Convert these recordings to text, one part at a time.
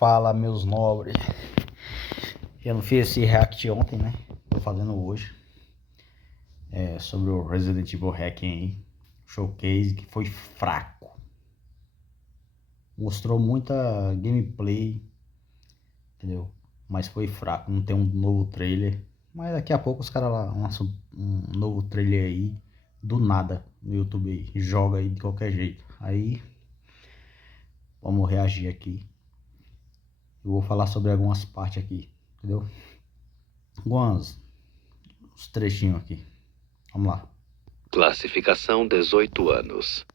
Fala, meus nobres. Eu não fiz esse react ontem, né? Tô fazendo hoje. Sobre o Resident Evil Hacking aí. Showcase que foi fraco. Mostrou muita gameplay, entendeu? Mas foi fraco. Não tem um novo trailer. Mas daqui a pouco os caras lançam um novo trailer aí. Do nada no YouTube aí. Joga aí de qualquer jeito. Aí vamos reagir aqui. Eu vou falar sobre algumas partes aqui, entendeu? Uns trechinhos aqui. Vamos lá. Classificação 18 anos.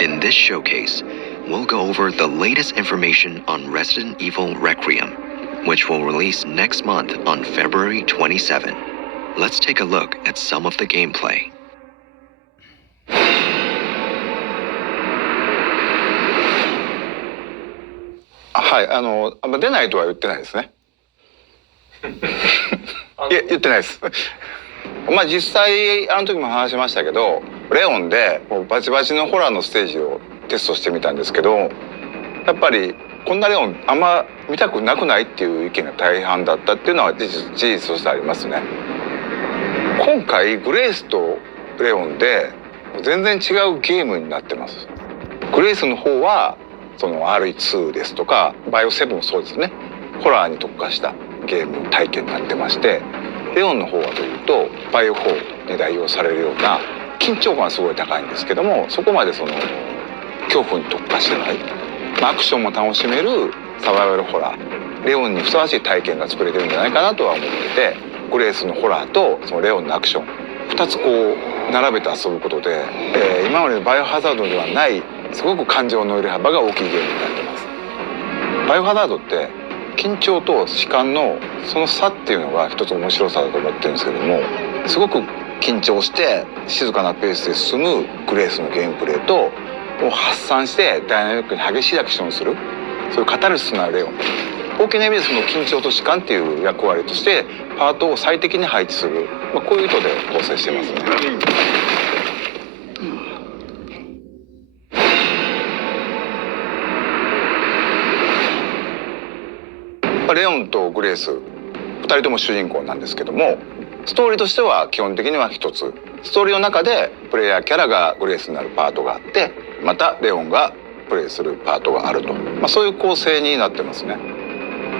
In this showcase, we'll go over the latest information on Resident Evil Requiem, which will release next month on February 27. Let's take a look at some of the gameplay. はい、出ないとは言ってないですね。いや、言ってないです。まあ実際あの時も話しましたけど、レオンでもうバチバチのホラーのステージをテストしてみたんですけど、やっぱりこんなレオンあんま見たくなくないっていう意見が大半だったっていうのは事実としてありますね。今回グレイスとレオンで全然違うゲームになってます。グレイスの方はその RE2 ですとかバイオ7もそうですね、ホラーに特化したゲーム体験になってまして、レオンの方はというとバイオ4に代用されるような緊張感はすごい高いんですけども、そこまでその恐怖に特化してない、アクションも楽しめるサバイバルホラー、レオンにふさわしい体験が作れてるんじゃないかなとは思ってて、グレースのホラーとそのレオンのアクション2つこう並べて遊ぶことで、今までのバイオハザードではないすごく感情の揺れ幅が大きいゲームになってます。バイオハザードって緊張と弛緩のその差っていうのが一つ面白さだと思ってるんですけども、すごく緊張して静かなペースで進むグレースのゲームプレイと、発散してダイナミックに激しいアクションをする、そういうカタルシスなレオン、大きな意味でその緊張と弛緩っていう役割としてパートを最適に配置する、こういう意図で構成してますね。レオンとグレース2人とも主人公なんですけども、ストーリーとしては基本的には一つ、ストーリーの中でプレイヤーキャラがグレースになるパートがあって、またレオンがプレイするパートがあると、そういう構成になってますね。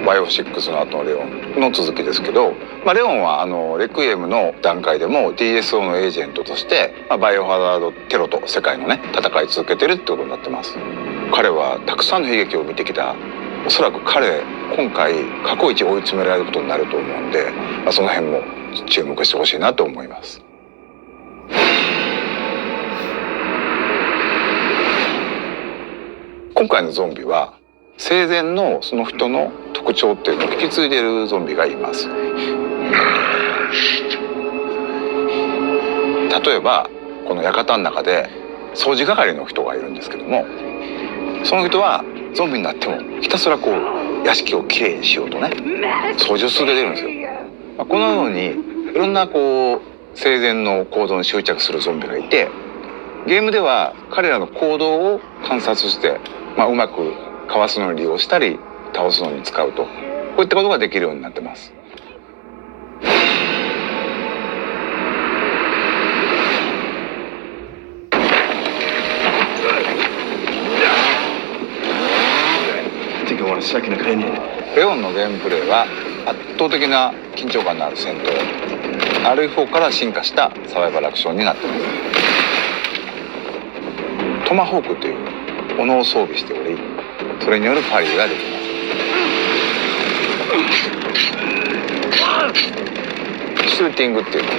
バイオ6の後のレオンの続きですけど、レオンはレクイエムの段階でも DSO のエージェントとして、バイオハザードテロと世界のね戦い続けてるってことになってます。彼はたくさんの悲劇を見てきた。おそらく彼今回過去一追い詰められることになると思うんで、その辺も注目してほしいなと思います。今回のゾンビは生前のその人の特徴っていうのを引き継いでいるゾンビがいます。例えばこの館の中で掃除係の人がいるんですけども、その人はゾンビになってもひたすらこう屋敷をきれいにしようとね掃除を続けてるんですよ。このようにいろんなこう生前の行動に執着するゾンビがいて、ゲームでは彼らの行動を観察して、うまくかわすのに利用したり倒すのに使うと、こういったことができるようになってます。レオンのゲームプレイは圧倒的な緊張感のある戦闘、RE4 から進化したサバイバルアクションになっています。トマホークという斧を装備しており、それによるパリーができます。シューティングっていうのが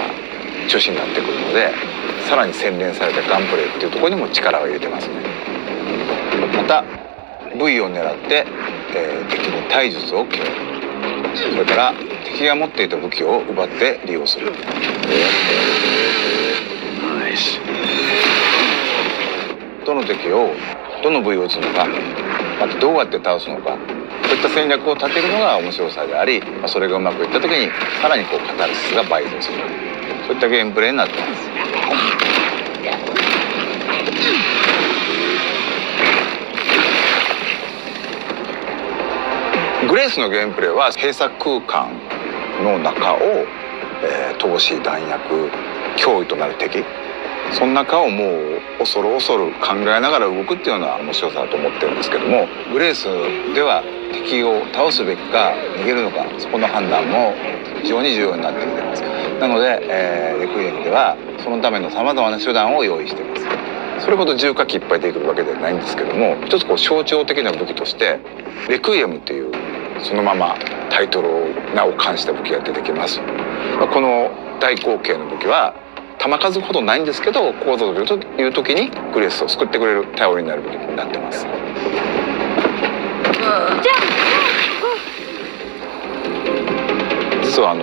中心になってくるので、さらに洗練されたガンプレイっていうところにも力を入れてますね。また V を狙って、敵に体術を決める、それから敵が持っていた武器を奪って利用する。どのの敵をどの部位を撃つのか、またどうやって倒すのか、そういった戦略を立てるのが面白さであり、それがうまくいった時にさらにこうカタルシスが倍増する、そういったゲームプレイになってます。グレースのゲームプレイは閉鎖空間の中を、投資弾薬脅威となる敵、その中をもう恐る恐る考えながら動くっていうのは面白さだと思ってるんですけども、グレースでは敵を倒すべきか逃げるのか、そこの判断も非常に重要になってきてます。なので、レクイエムではそのためのさまざまな手段を用意しています。それほど重火器いっぱい出てくるわけではないんですけども、一つこう象徴的な武器としてレクイエムっていうそのままタイトルを名を冠した武器が出てきます。この大口径の武器は弾数ほどないんですけど、こうぞという時にグレースを救ってくれる頼りになる武器になってます。実は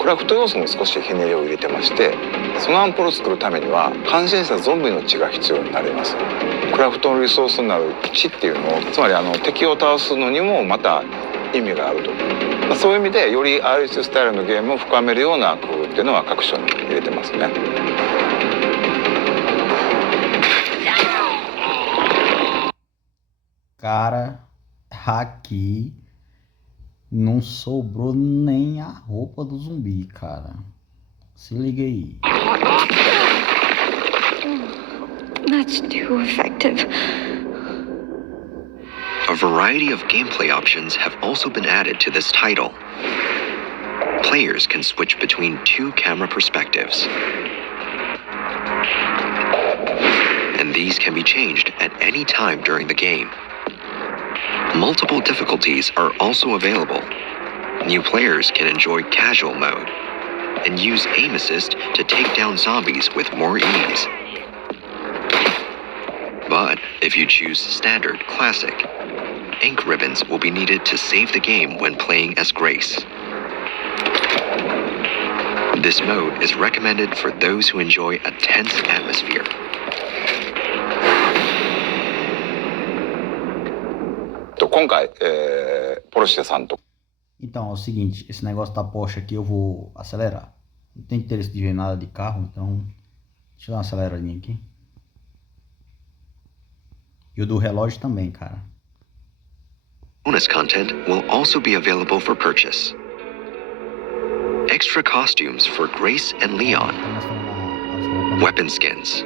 クラフト要素も少しひねりを入れてまして、そのアンポルを作るためには感染したゾンビの血が必要になります。クラフトのリソースになる血っていうのを、つまり敵を倒すのにもまた意味があると、そういう意味でより RS スタイルのゲームを深めるような工夫っていうのは各所に入れてますね。Cara, aqui não sobrou nem a roupa do zumbi, cara. Se liga aí. That's too effective. A variety of gameplay options have also been added to this title. Players can switch between two camera perspectives, and these can be changed at any time during the game. Multiple difficulties are also available. New players can enjoy casual mode and use aim assist to take down zombies with more ease. But if you choose Standard Classic, ink ribbons will be needed to save the game when playing as Grace. This mode is recommended for those who enjoy a tense atmosphere. Então, é o seguinte, esse negócio da Porsche aqui eu vou acelerar. Não tem interesse de ver nada de carro, então deixa eu dar uma aceleradinha aqui. E o do relógio também, cara. Bonus content will also be available for purchase. Extra costumes for Grace and Leon, weapon skins,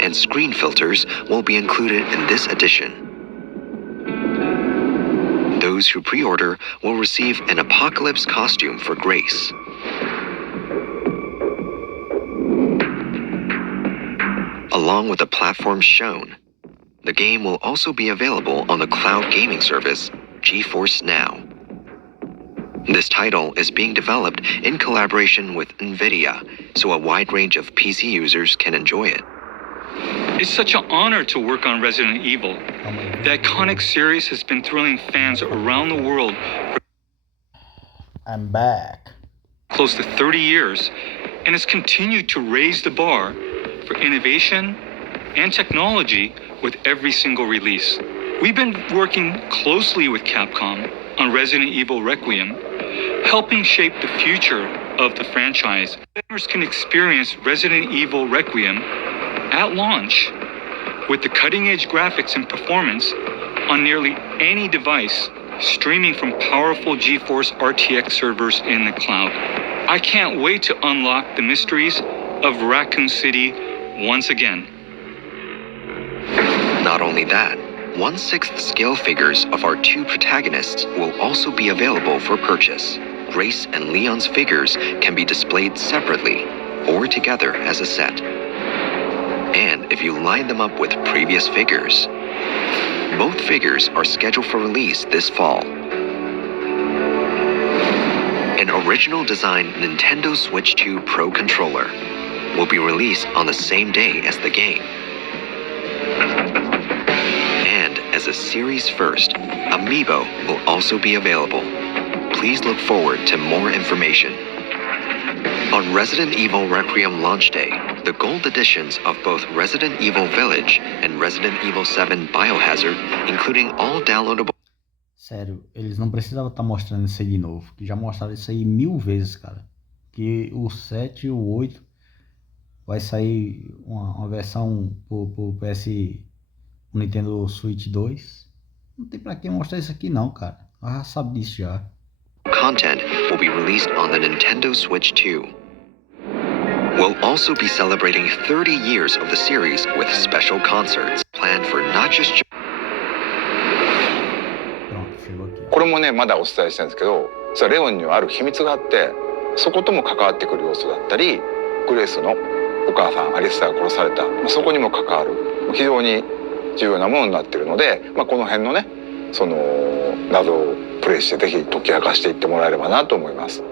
and screen filters will be included in this edition. Those who pre-order will receive an Apocalypse costume for Grace. Along with the platforms shown, the game will also be available on the cloud gaming service GeForce Now. This title is being developed in collaboration with NVIDIA, so a wide range of PC users can enjoy it. It's such an honor to work on Resident Evil. The iconic series has been thrilling fans around the world for I'm back. close to 30 years and has continued to raise the bar for innovation and technology with every single release. We've been working closely with Capcom on Resident Evil Requiem, helping shape the future of the franchise. Gamers can experience Resident Evil Requiem at launch with the cutting-edge graphics and performance on nearly any device, streaming from powerful GeForce RTX servers in the cloud. I can't wait to unlock the mysteries of Raccoon City once again. Not only that, 1/6 scale figures of our two protagonists will also be available for purchase. Grace and Leon's figures can be displayed separately or together as a set. And if you line them up with previous figures, both figures are scheduled for release this fall. An original design Nintendo Switch 2 Pro controller will be released on the same day as the game. And as a series first, Amiibo will also be available. Please look forward to more information. On Resident Evil Requiem launch day, The gold editions of both Resident Evil Village and Resident Evil 7 Biohazard, including all downloadable. Sério, eles não precisavam estar mostrando isso aí de novo, que já mostraram isso aí 1000 vezes, cara. Que o 7 e o 8 vai sair uma versão pro PS, o Nintendo Switch 2. Não tem pra que mostrar isso aqui não, cara. Já sabe disso já. Content will be released on the Nintendo Switch 2. We'll also be celebrating 30 years of the series with special concerts planned for not just Pronto, chegou aqui. これもねまだお伝えしてるんですけど、実はレオンにはある秘密があって、そことも関わってくる要素だったり、グレースのお母さんアリスタが殺された、そこにも関わる非常に重要なものになっているので、この辺のねその謎をプレイしてぜひ解き明かしていってもらえればなと思います。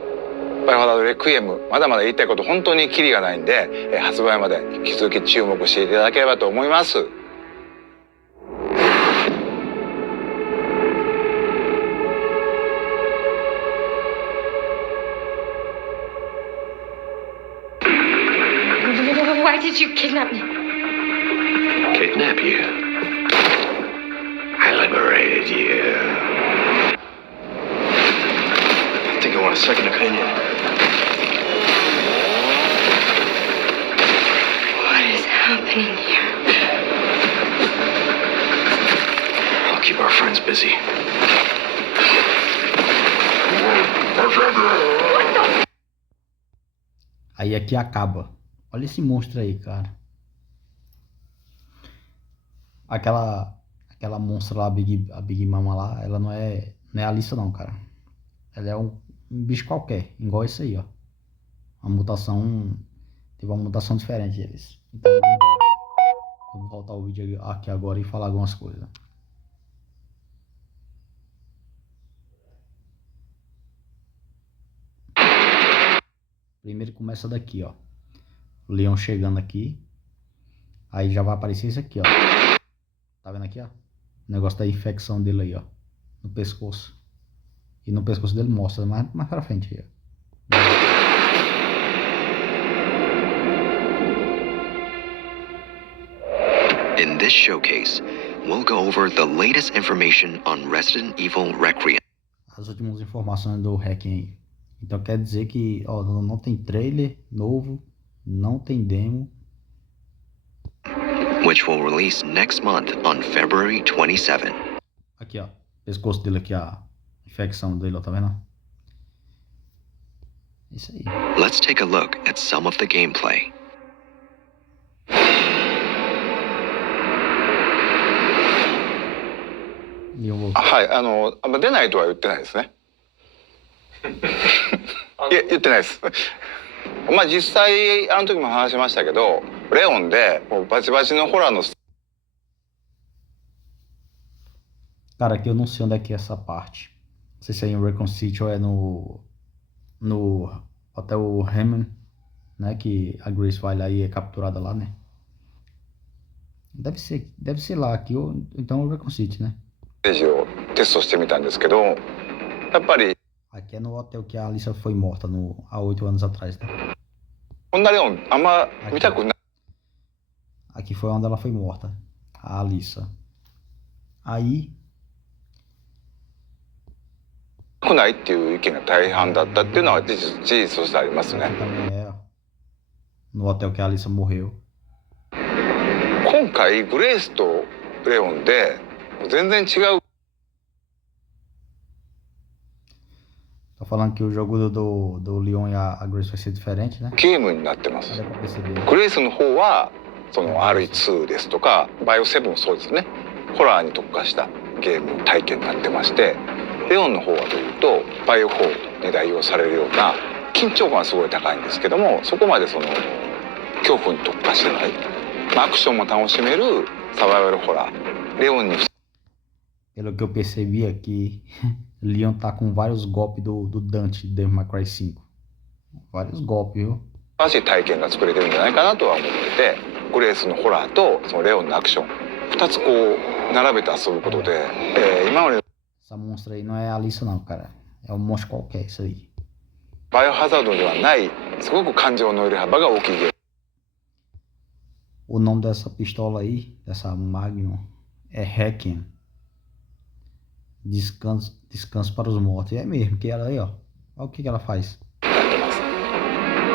バイオハザードレクイエム、まだまだ言いたいこと本当にキリがないんで、発売まで引き続き注目していただければと思います。Why did you kidnap me? kidnap you. I liberated you. I think I want a second opinion. What is happening here? I'll keep our friends busy. Aí aqui acaba. Olha esse monstro aí, cara. Aquela monstra lá, a Big Mama lá, ela não é a Alissa não, cara. Ela é um bicho qualquer, igual esse aí, ó. Teve uma mutação diferente deles. Então vamos voltar o vídeo aqui agora e falar algumas coisas. Primeiro começa daqui, ó. O leão chegando aqui. Aí já vai aparecer isso aqui, ó. Tá vendo aqui, ó? O negócio da infecção dele aí, ó. No pescoço. E no pescoço dele mostra mais pra frente aí, ó. In this showcase, we'll go over the latest information on Resident Evil Requiem, As últimas informações do Requiem aí. Então quer dizer que, ó, não tem trailer novo, não tem demo. which will release next month on February 27. Aqui, ó. Pescoço dele aqui, a infecção dele, ó, tá vendo? Isso aí. Let's take a look at some of the gameplay. 日本語はい出ないとは言ってないですね。いや言ってないです。実際あの時も話しましたけど、レオンでもうバチバチのホラーの Cara, aqui eu não sei onde é que é essa parte. Não sei se é em Raccoon City ou é no Hotel Hammond, né? Que a Grace vai lá e é capturada lá, né? Deve ser lá aqui, ou então o Raccoon City, né? ステージをテストしてみたんですけど、やっぱり Aqui é no hotel que a Alissa foi morta há 8 anos atrás, né? こんなレオンあんま見たくない。 Aqui foi onde ela foi morta, a Alissa. Aí くないっていう意見が大半だったっていうのは事実としてありますね。 aqui também é no hotel que a Alissa morreu. 今回グレースとレオンで全然違う Tá falando que o jogo do Leon e a Grace vai ser diferente, né? ゲームになってます。 Dá pra perceber. グレースの方はその RE2 ですとかバイオ7もそうですね、ホラーに特化したゲーム体験になってまして、レオンの方はというとバイオ4に代用されるような緊張感はすごい高いんですけども、そこまでその恐怖に特化してない、アクションも楽しめるサバイバルホラー、レオンに Pelo que eu percebi aqui, Leon tá com vários golpes do Dante, Devil May Cry 5. Vários golpes, viu? 新しい体験が作れてるんじゃないかなとは思ってて、グレースのホラーとそのレオンのアクション2つこう並べて遊ぶことで、今まで Essa monstra aí não é a Alissa não, cara. É um monstro qualquer, isso aí. バイオハザードではないすごく感情の揺れ幅が大きいゲーム。O nome dessa pistola aí, dessa Magnum, é Requiem. Descanso para os mortos. E é mesmo, que ela aí, ó. Olha o que ela faz.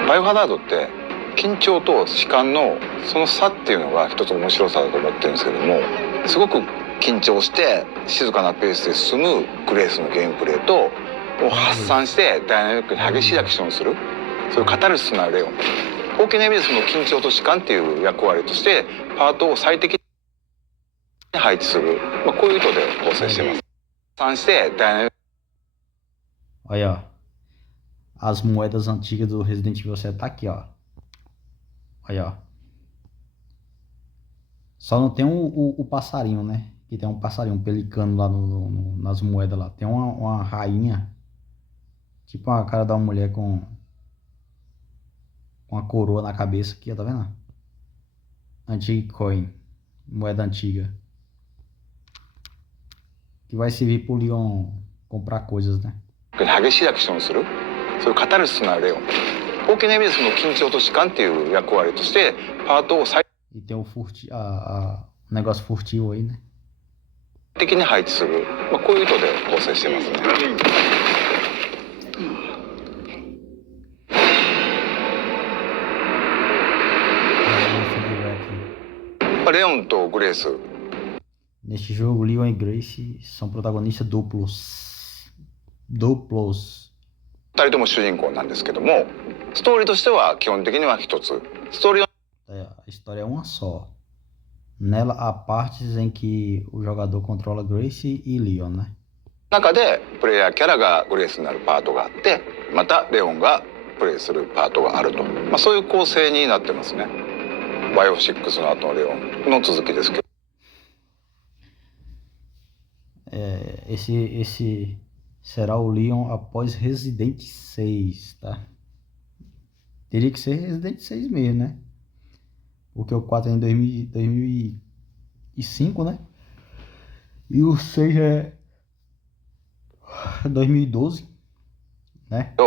バイオハザードって緊張と弛緩のその差っていうのが一つ面白さだと思ってるんですけども、すごく緊張して静かなペースで進むグレースのゲームプレイと、発散してダイナミックに激しいアクションをする、そういうカタルシスなレオン、大きな意味でその緊張と弛緩っていう役割としてパートを最適に配置する、こういう意図で構成しています。発散してダイナミック Olha, ó. As moedas antigas do Resident Evil 7 tá aqui, ó. Olha, ó. Só não tem o passarinho, né? Que tem um passarinho, um pelicano lá nas moedas lá. Tem uma rainha. Tipo a cara de uma mulher com a coroa na cabeça aqui, ó, tá vendo? Antique coin. Moeda antiga. Que vai servir pro Leon comprar coisas, né? 激しいアクションをする、そういうカタルシスなレオン、大きな意味でその緊張と弛緩っていう役割としてパートを最 E tem o negócio furtivo aí, né? 適に配置する、こういう意図で構成してますね。レオンとグレース、 Neste jogo, Leon e Grace são protagonistas duplos. Duplos. 2人とも主人公なんですけども、ストーリーとしては基本的には一つ。ストーリーの A história é uma só. Nela há partes em que o jogador controla Grace e Leon, né? 中でプレイヤーキャラがグレースになるパートがあって、またレオンがプレイするパートがあると、そういう構成になってますね。バイオ6の後のレオンの続きですけど。Esse será o Leon após Resident 6, tá? Teria que ser Resident 6 mesmo, né? Porque o 4 é em 2005, né? E o 6 é 2012, né? レ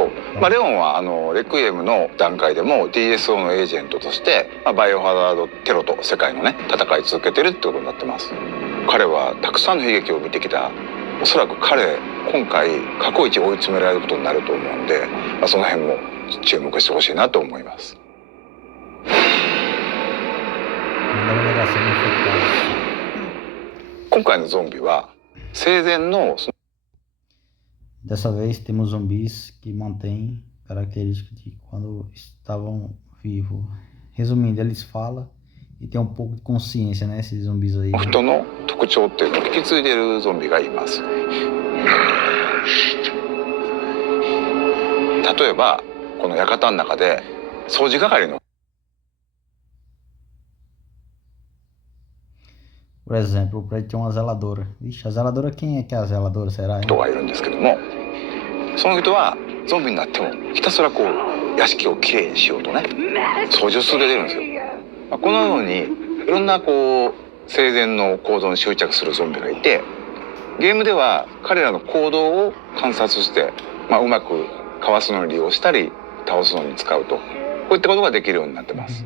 オンはレクイエムの段階でも DSO のエージェントとして、バイオハザードテロと世界のね戦い続けてるってことになってます。彼はたくさんの悲劇を見てきた。おそらく彼今回過去一追い詰められることになると思うんで、その辺も注目してほしいなと思います。今回のゾンビは生前の Dessa vez temos zumbis que mantêm características de quando estavam vivos. Resumindo, eles falam e tem um pouco de consciência, né? Esses zumbis aí. 人の特徴っていうのを引き継いでいるゾンビがいます。例えばこの館の中で掃除係の Por exemplo, o prédio tem uma zeladora. Vixe, a zeladora, quem é que é a zeladora, será? Hein? 人がいるんですけども、その人はゾンビになってもひたすらこう屋敷をきれいにしようとね掃除を続けてるんですよ。このようにいろんなこう生前の行動に執着するゾンビがいて、ゲームでは彼らの行動を観察して、うまくかわすのに利用したり倒すのに使うと、こういったことができるようになってます。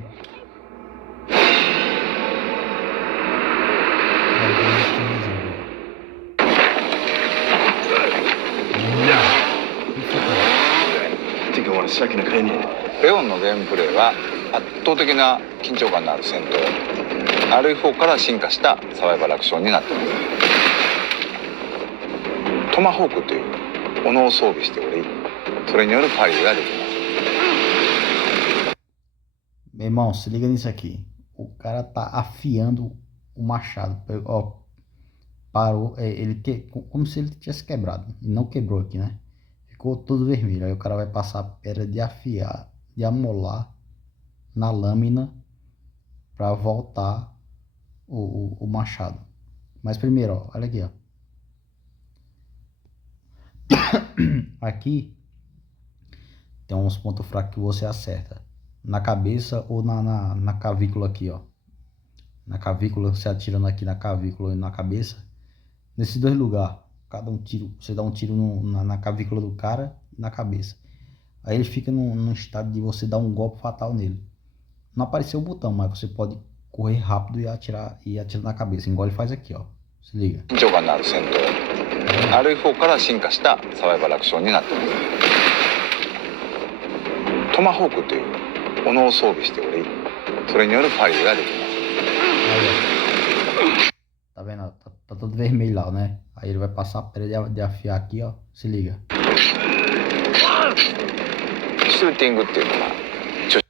レオンのゲームプレイは圧倒的な緊張感のある戦闘、RE4 から進化したサバイバルアクションになっています。トマホークという斧を装備しており、それによるパリができます。 Meu irmão, se liga nisso aqui. O cara tá afiando o machado. Ó, parou, como se ele tivesse quebrado. E não quebrou aqui, né? Ficou todo vermelho. Aí o cara vai passar a pedra de afiar, de amolar na lâmina para voltar o machado. Mas primeiro, ó, olha aqui, ó. Aqui tem uns pontos fracos que você acerta. Na cabeça ou na cavícula aqui, ó. Na cavícula, você atirando aqui na cavícula e na cabeça. Nesses dois lugares. Cada um tiro, você dá um tiro na cavícula do cara e na cabeça. Aí ele fica num estado de você dar um golpe fatal nele. Não apareceu o botão, mas você pode correr rápido e atirar na cabeça, igual ele faz aqui, ó. Se liga. 緊張感のある戦闘 RE4 から進化したサバイバルアクションになっています。トマホークという斧を装備しており、それによるファイルができます。 Tá vendo? Tá todo vermelho lá, né? Aí ele vai passar a pedra de afiar aqui, ó. Se liga. シューティングっていうのは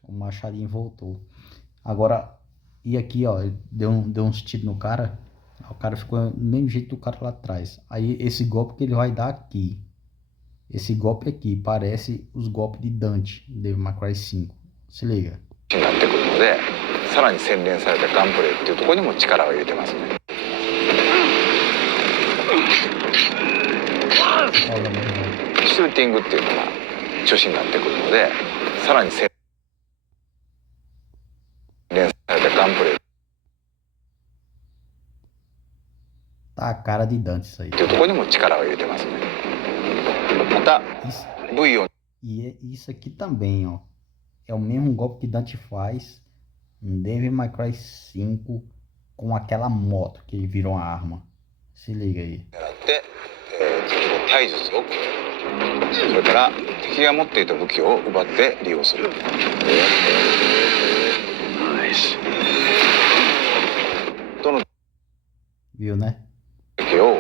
O machadinho voltou. Agora, e aqui, ó, ele deu uns tiros no cara. O cara ficou do mesmo jeito do cara lá atrás. Aí esse golpe que ele vai dar aqui. Esse golpe aqui parece os golpes de Dante, Devil May Cry 5. Se liga. になってくるので、さらに洗練されたガンプレイっていうところにも力を入れてますね。 Olha, meu irmão. シューティングっていうのが中心になってくるので、さらに洗練されたガンプレイっ Tá a cara de Dante isso aí. ていうところにも力を入れてますね。また Isso, V を isso aqui também, ó. É o mesmo golpe que Dante faz em Devil May Cry 5 com aquela moto que ele virou uma arma. Se liga aí. 狙って、敵の体術をそれから敵が持っていた武器を奪って利用する。どの Viu, né? 敵を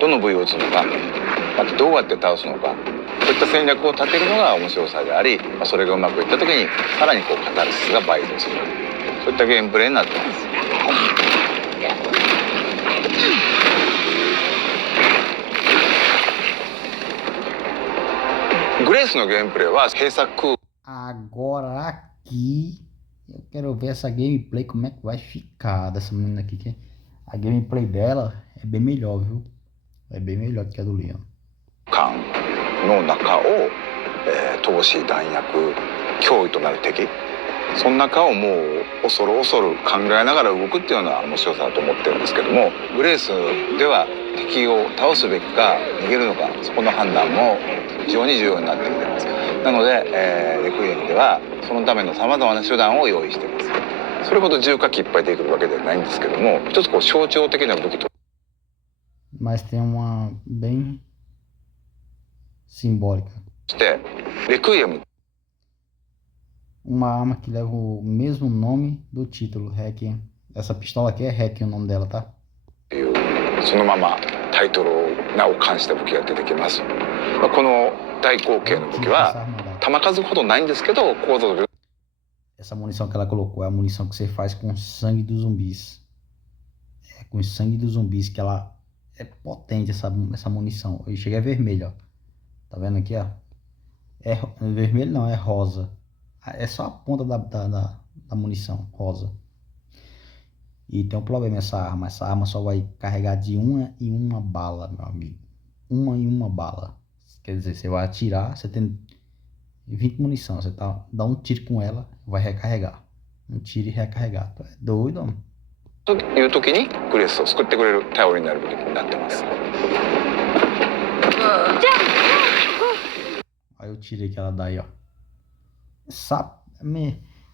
どの部位を撃つのか、またどうやって倒すのか、そういった戦略を立てるのが面白さであり、それがうまくいった時にさらにこうカタルシスが倍増する、そういったゲームプレイになっています。グレースのゲームプレイは閉鎖空 Agora aqui eu quero ver essa gameplay, como é que vai ficar dessa menina aqui. Que a gameplay dela é bem melhor, viu? É bem melhor que a do Leon. 間の中を、投資弾薬脅威となる敵、その中をもう恐る恐る考えながら動くっていうのは面白さだと思ってるんですけども、グレースでは敵を倒すべきか逃げるのか、そこの判断も非常に重要になってきています。なので、レクイエムではそのためのさまざまな手段を用意しています。それほど重火器いっぱい出てくるわけではないんですけども、一つこう象徴的な武器と Mas tem uma bem simbólica. してレクイエム Uma arma que leva o mesmo nome do título, Requiem. Essa pistola aqui é Requiem o nome dela, tá? っていうそのままタイトルを名を冠した武器が出てきます。この大口径の武器 Essa は arma dela. 弾数ほどないんですけど、構造上 Essa munição que ela colocou é a munição que você faz com o sangue dos zumbis. É com o sangue dos zumbis que ela é potente, essa munição. E chega é vermelho, ó. Tá vendo aqui, ó? É vermelho não, é rosa. É só a ponta da munição, rosa. E tem um problema essa arma. Essa arma só vai carregar de uma em uma bala, meu amigo. Uma em uma bala. Quer dizer, você vai atirar, você tem 20 munição. Você dá um tiro com ela, vai recarregar. Um tiro e recarregar. Tu é doido, homem? という時にグレースを救ってくれる頼りになる武器になってます。 Aí o tiro que ela dá aí, ó.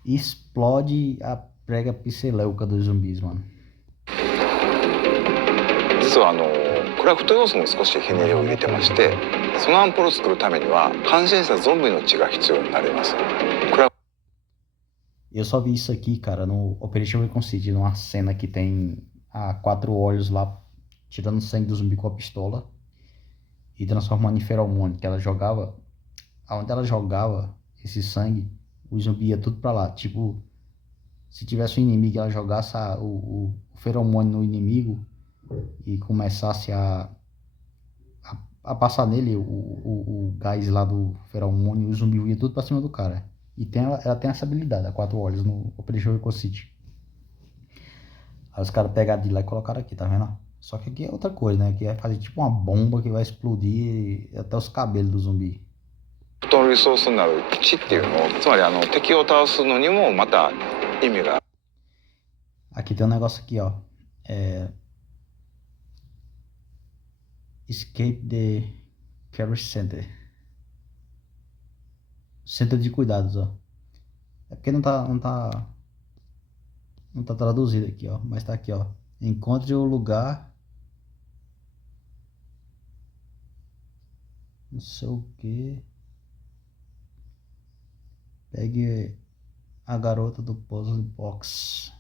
Explode a prega pseleuca dos zumbis, mano. 実はクラフト要素も少しひねりを入れてまして、そのアンポルを作るためには感染したゾンビの血が必要になります。 Eu só vi isso aqui, cara, no Operation Recon City, numa cena que tem a 4 olhos lá tirando sangue do zumbi com a pistola e transformando em feromônio, que ela jogava, aonde ela jogava esse sangue, o zumbi ia tudo pra lá. Tipo, se tivesse um inimigo e ela jogasse o feromônio no inimigo e começasse a passar nele o gás lá do feromônio, o zumbi ia tudo pra cima do cara. E ela tem essa habilidade, a 4 olhos no Operation Recon City. Aí os caras pegaram de lá e colocaram aqui, tá vendo? Só que aqui é outra coisa, né? Aqui é fazer tipo uma bomba que vai explodir até os cabelos do zumbi. のリソースになる血っていうのを、つまり敵を倒すのにもまた意味が Aqui tem um negócio aqui, ó. Escape the Care Center. Centro de cuidados, ó. É porque não tá Não tá traduzido aqui, ó. Mas tá aqui, ó. Encontre o lugar. Não sei o que. Pegue a garota do puzzle box.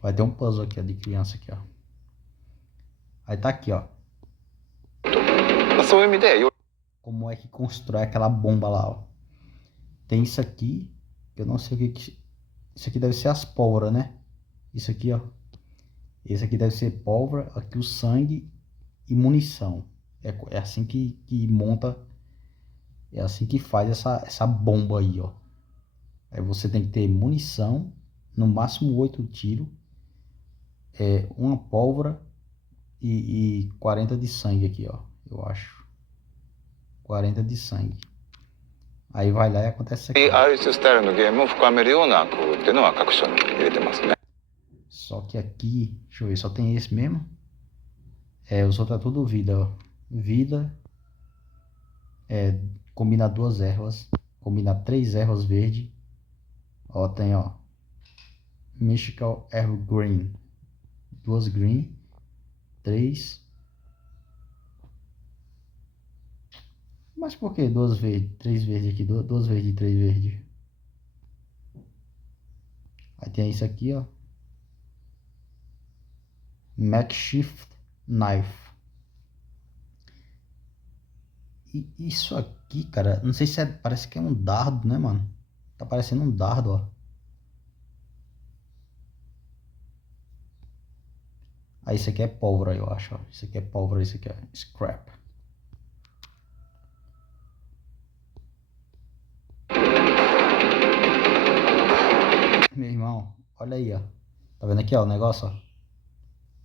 Vai ter um puzzle aqui, ó, de criança aqui, ó. Aí tá aqui, ó. そういう意味で Como é que constrói aquela bomba lá, ó. Tem isso aqui. Eu não sei o que... Isso aqui deve ser as pólvora, né? Isso aqui, ó. Esse aqui deve ser pólvora. Aqui o sangue e munição. É assim que monta. É assim que faz essa bomba aí, ó. Aí você tem que ter munição. No máximo 8 tiros. Uma pólvora. E 40 de sangue aqui, ó. Eu acho. 40 de sangue. Aí vai lá e acontece isso aqui. RS スタイルのゲームを深めるような工夫っていうのは各所に入れてますね。 Só que aqui, deixa eu ver, só tem esse mesmo. Os outros é tudo vida, ó. Vida. Combinar 2 ervas. Combinar 3 ervas verdes. Ó, tem, ó. Mystical Herb Green. 2 green. 3. Mas por que 2 verdes? 3 verdes aqui. 2 verdes e 3 verdes. Aí tem isso aqui, ó. Makeshift Knife. E isso aqui, cara, não sei se parece que é um dardo, né, mano? Tá parecendo um dardo, ó. Aí isso aqui é pólvora, eu acho, ó. Isso aqui é pólvora, isso aqui é scrap. Meu irmão, olha aí, ó. Tá vendo aqui, ó, o negócio, ó.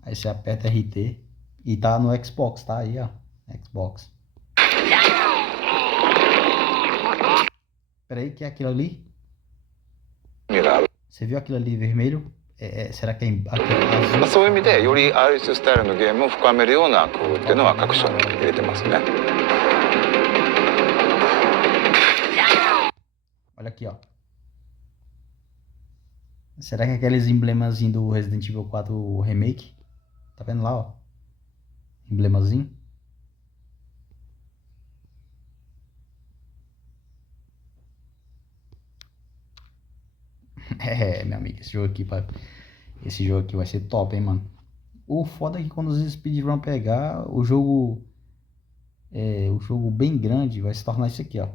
Aí você aperta RT e tá no Xbox, tá aí, ó. Xbox. Peraí, que é aquilo ali? Você viu aquilo ali vermelho? Será que é azul? そういう意味でより RS スタイルのゲームを深めるような工夫っていうのは各所に入れてますね。 Olha aqui, ó. Será que é aqueles emblemazinhos do Resident Evil 4 Remake? Tá vendo lá, ó? Emblemazinho. Meu amigo, esse jogo aqui vai ser top, hein, mano. O foda é que quando os speedrun pegar, o jogo bem grande vai se tornar isso aqui, ó.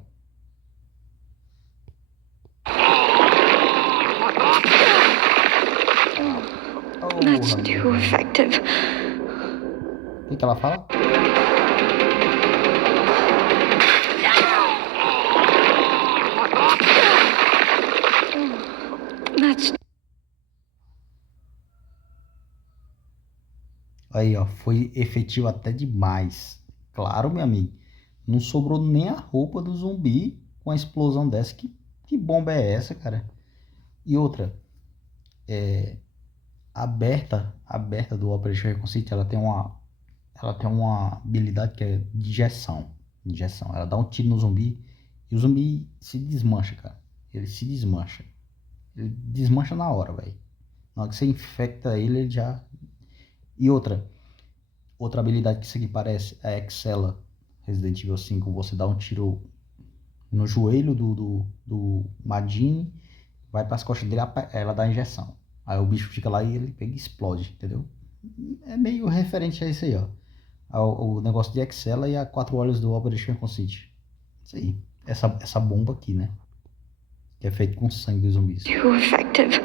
That's too effective. O que ela fala? That's Aí, ó, foi efetivo até demais. Claro, meu amigo, não sobrou nem a roupa do zumbi com a explosão dessa. Que bomba é essa, cara? E outra, aberta do Operation Raccoon City, ela tem uma habilidade que é digestão. Ela dá um tiro no zumbi e o zumbi se desmancha, cara. Ele se desmancha. Ele desmancha na hora, velho. Na hora que você infecta ele, ele já... E outra habilidade que isso aqui parece é a Excella Resident Evil 5. Você dá um tiro no joelho do Madine, vai para as costas dele, ela dá a injeção. Aí o bicho fica lá e ele pega e explode, entendeu? É meio referente a isso aí, ó. O negócio de Excella e a 4 olhos do Operation Raccoon City. Isso aí. Essa bomba aqui, né? Que é feito com sangue dos zumbis. too effective.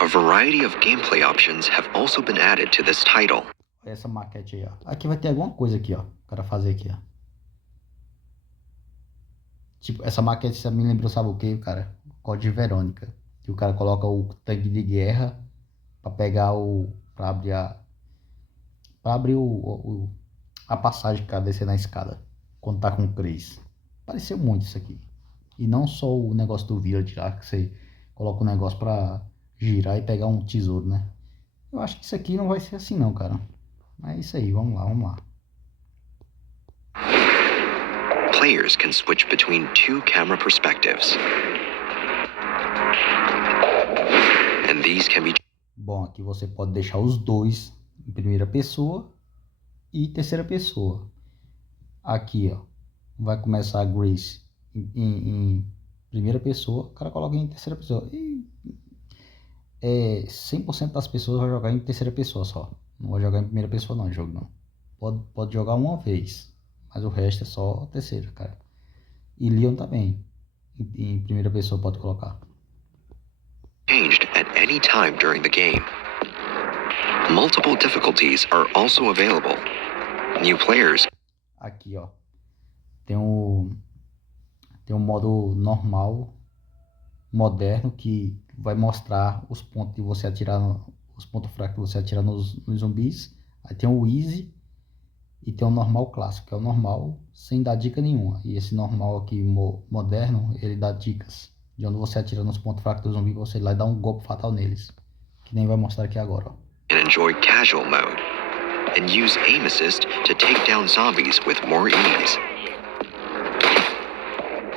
A variety of gameplay options have also been added to this title. Olha essa maquete aí, ó. Aqui vai ter alguma coisa aqui, ó. O cara fazer aqui, ó. Tipo, essa maquete você me lembrou, sabe o que, cara? Código de Verônica. Que o cara coloca o tanque de guerra pra pegar pra abrir a passagem, cara, descer na escada. Quando tá com o Chris. Pareceu muito isso aqui. E não só o negócio do Village lá, que você coloca o negócio pra girar e pegar um tesouro, né? Eu acho que isso aqui não vai ser assim não, cara. Mas é isso aí, vamos lá. Players can switch between 2 camera perspectives. And these can be Bom, aqui você pode deixar os dois em primeira pessoa e terceira pessoa. Aqui, ó, vai começar a Grace em primeira pessoa, o cara coloca em terceira pessoa. E 100% das pessoas vai jogar em terceira pessoa só. Não vai jogar em primeira pessoa não, jogo não. Pode jogar uma vez, mas o resto é só terceira, cara. E Leon também, em primeira pessoa pode colocar. changed at any time during the game. Multiple difficulties are also available. New players Aqui, ó, tem um modo normal, moderno, que vai mostrar os pontos que você atirar, os pontos fracos que você atirar nos zumbis. Aí tem o Easy e tem o normal clássico, que é o normal sem dar dica nenhuma. E esse normal aqui, moderno, ele dá dicas de onde você atira nos pontos fracos do zumbi, você ir lá e dá um golpe fatal neles. Que nem vai mostrar aqui agora, ó. can enjoy casual mode and use aim assist to take down zombies with more ease.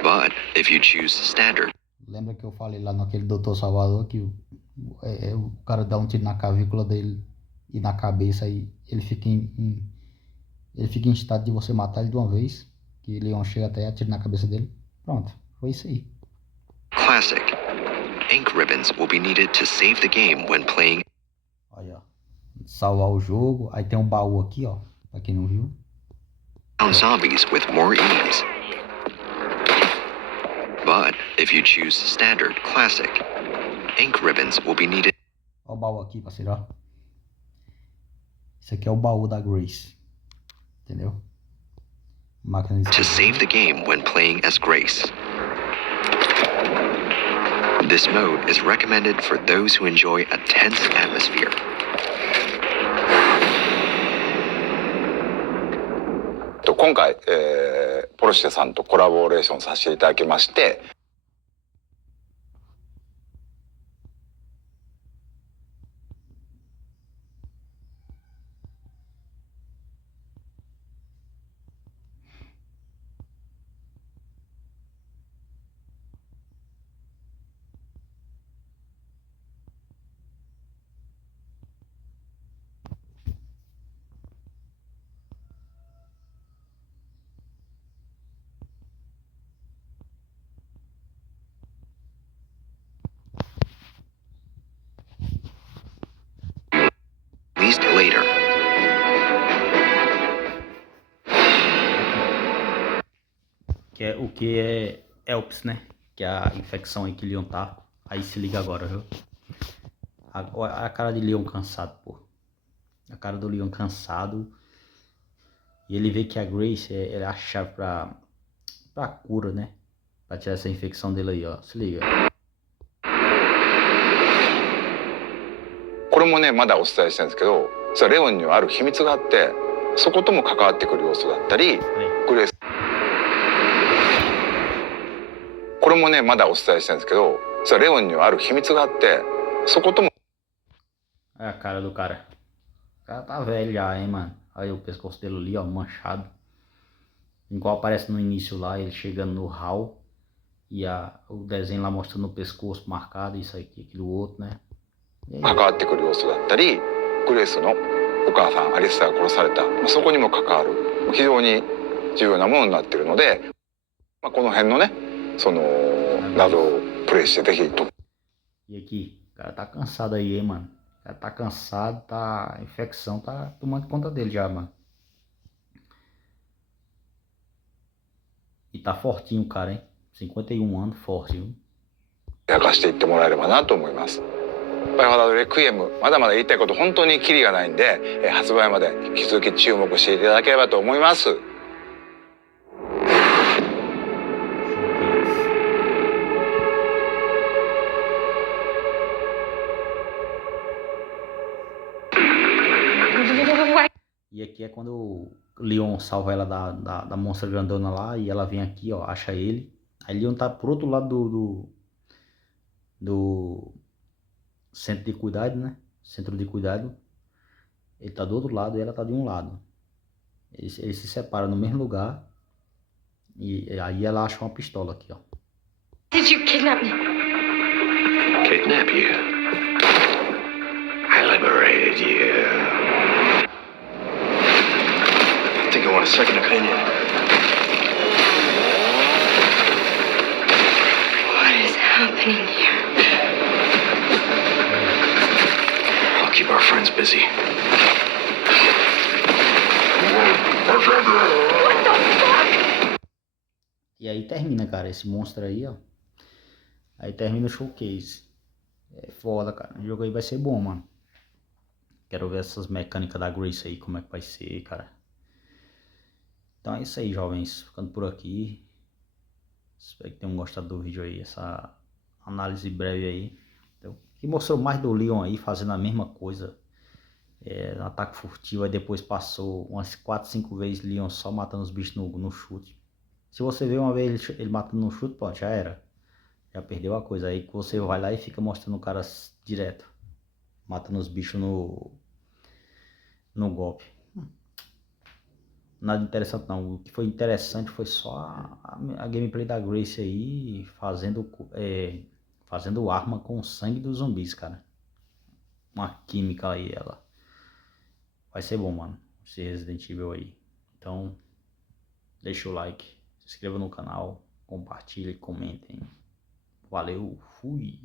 But if you choose standard, Lembra que eu falei lá naquele Doutor Salvador que o cara dá um tiro na clavícula dele e na cabeça e ele fica ele fica em estado de você matar ele de uma vez, que Leon chega até e atira na cabeça dele. Pronto, foi isso aí. classic, ink ribbons will be needed to save the game when playing Olha, ó, salvar o jogo. Aí tem um baú aqui, ó, pra quem não viu. down zombies with more ease. But if you choose standard classic, ink ribbons will be needed Ó o baú aqui, parceiro, ó. Esse aqui é o baú da Grace. Entendeu? Máquina de to save the game when playing as Grace. This mode is recommended for those who enjoy a tense atmosphere. 今回、ポルシェさんとコラボレーションさせていただきまして、Released later. O que é Elps, né? Que é a infecção aí que Leon tá. Aí se liga agora, viu? A cara de Leon cansado, pô. A cara do Leon cansado. E ele vê que a Grace é a chave pra cura, né? Pra tirar essa infecção dele aí, ó. Se liga. これもねまだお伝えしてるんですけど、実はレオンにはある秘密があって、そことも関わってくる要素だったり、グレースこれもねまだお伝えしてるんですけど、実はレオンにはある秘密があって、そことも Olha a cara do cara. O cara tá velho já, hein, mano. Olha o pescoço dele ali, ó, manchado. Igual aparece no início lá, ele chegando no hall. E o desenho lá mostrando o pescoço marcado, isso aqui, aquilo outro, né? 関わってくる要素だったり、グレースのお母さんアリスが殺された、そこにも関わる非常に重要なものになっているので、この辺のねその謎をプレイしてぜひと。 E aqui, o cara tá cansado aí, hein, mano. O cara tá cansado, a infecção tá tomando conta dele já, mano. E tá fortinho o cara, hein? 51 anos, forte, viu? 明かしていってもらえればなと思います。バイオハザードレクイエムまだまだ言いたいこと本当にキリがないんで、発売まで引き続き注目していただければと思います。 E aqui é quando o Leon salva ela da monstra grandona lá e ela vem aqui, ó, acha ele. Aí Leon tá pro outro lado do centro de cuidado, né? Centro de cuidado. Ele tá do outro lado e ela tá de um lado. Eles se separam no mesmo lugar. E aí ela acha uma pistola aqui, ó. Did you kidnap me? kidnap you. I liberated you. I think I want a second opinion. What is happening here? I'll keep our friends busy. E aí termina, cara, esse monstro aí, ó. Aí termina o showcase. É foda, cara. O jogo aí vai ser bom, mano. Quero ver essas mecânicas da Grace aí, como é que vai ser, cara. Então é isso aí, jovens. Ficando por aqui. Espero que tenham gostado do vídeo aí. Essa análise breve aí. Então, que mostrou mais do Leon aí, fazendo a mesma coisa. No ataque furtivo. Aí depois passou umas 4, 5 vezes Leon só matando os bichos no chute. Se você vê uma vez ele matando no chute, pronto, já era. Já perdeu a coisa. Aí que você vai lá e fica mostrando o cara direto. Matando os bichos no golpe. Nada interessante não. O que foi interessante foi só a gameplay da Grace aí fazendo arma com o sangue dos zumbis, cara. Uma química aí, ela. Vai ser bom, mano. Esse Resident Evil aí. Então, deixa o like, se inscreva no canal, compartilhe, comentem. Valeu, fui!